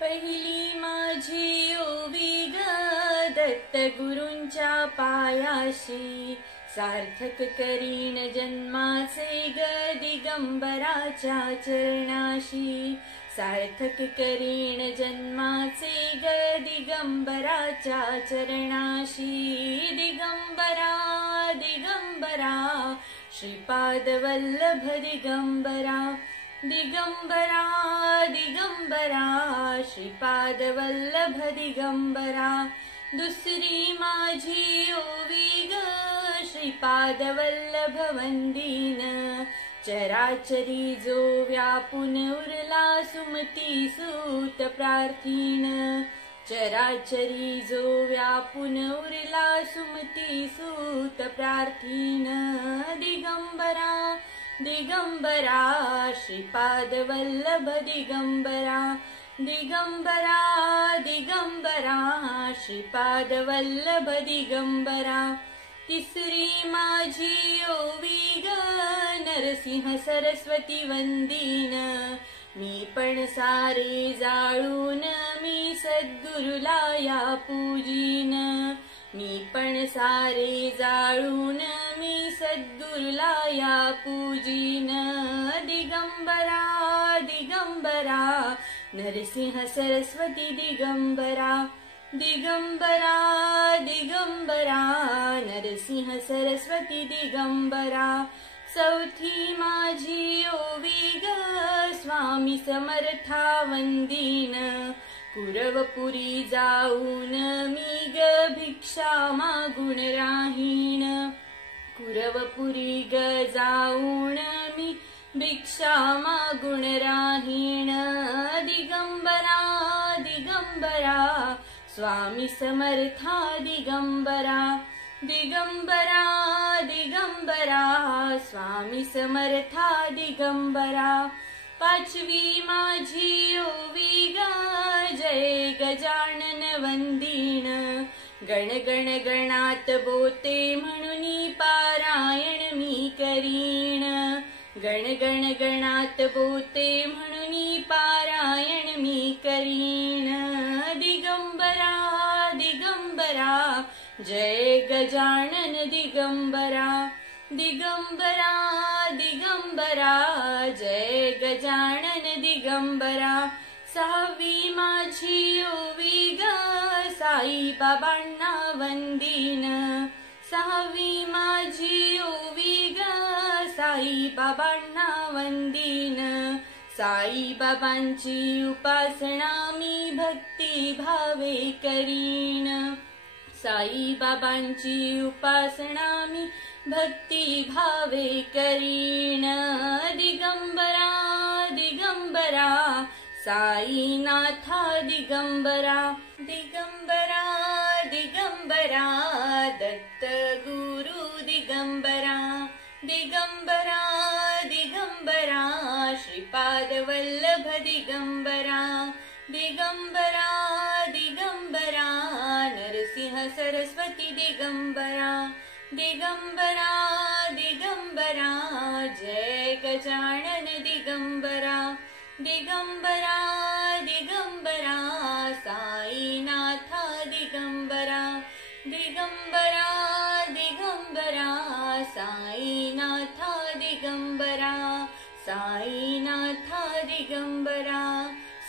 पहिली माझी ओवी ग दत्त गुरूंच्या पायाशी, सार्थक करीन जन्माचे ग दिगंबराच्या चरणाशी, सार्थक करीन जन्माचे ग दिगंबराच्या चरणाशी। दिगंबरा दिगंबरा श्रीपाद वल्लभ दिगंबरा, दिगंबरा दिगंबरा श्रीपाद वल्लभ दिगंबरा। दुसरी माझी ओवी ग श्रीपाद वल्लभ वंदीन, चराचरी जो व्यापून उरला सुमती सूत प्रार्थीन, चराचरी जो व्यापून उरला सुमती सूत प्रार्थीन। दिगंबरा दिगंबरा श्रीपाद वल्लभ दिगंबरा, दिगंबरा दिगंबरा श्रीपाद वल्लभ दिगंबरा। तिसरी माझी ओवी ग नरसिंह सरस्वती वंदीन, मी पण सारे जाळून मी सद्गुरुला या पूजीन, मी पण सारे जाळून मी सद्गुरुला या पूजीन। दिगंबरा दिगंबरा नरसिंह सरस्वती दिगंबरा, दिगंबरा दिगंबरा नरसिंह सरस्वती दिगंबरा। चौथी माझी ओवी ग स्वामी समर्था वंदीन, कुरवपुरी जाऊन मी ग भिक्षा मागून राहीन, कुरवपुरी ग जाऊन मी भिक्षा मागून राहीन। दिगंबरा दिगंबरा स्वामी समर्था दिगंबरा, दिगंबरा दिगंबरा स्वामी समर्था दिगंबरा। पाचवी माझी ओवी ग जय गजानन वंदीन, गण गण गणात बोते म्हणून पारायण मी करीन, गण गण गणात बोते म्हणून पारायण मी करीन। दिगंबरा दिगंबरा जय गजानन दिगंबरा, दिगंबरा दिगंबरा जय गजानन दिगंबरा। सहावी माझी ओवी ग साई बाबांना वंदीन, सहावी माझी ओवी ग साई बाबांना वंदीन, साई बाबांची उपासना मी भक्ती भावे करीन, साई बाबांची उपासना मी भक्ती भावे करीन। दिगंबरा दिगंबरा साईनाथा दिगंबरा, दिगंबरा दिगंबरा दत्त गुरु दिगंबरा, दिगंबरा दिगंबरा श्रीपाद वल्लभ दिगंबरा, दिगंबरा दिगंबरा नरसिंह सरस्वती दिगंबरा, दिगंबरा दिगंबरा जय गजानन दिगंबरा, दिगंबरा दिगंबरा साईनाथा दिगंबरा, दिगंबरा दिगंबरा साईनाथा दिगंबरा, साईनाथा दिगंबरा,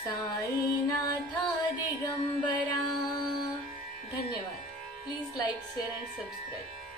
साईनाथा दिगंबरा। धन्यवाद। Please like share and subscribe.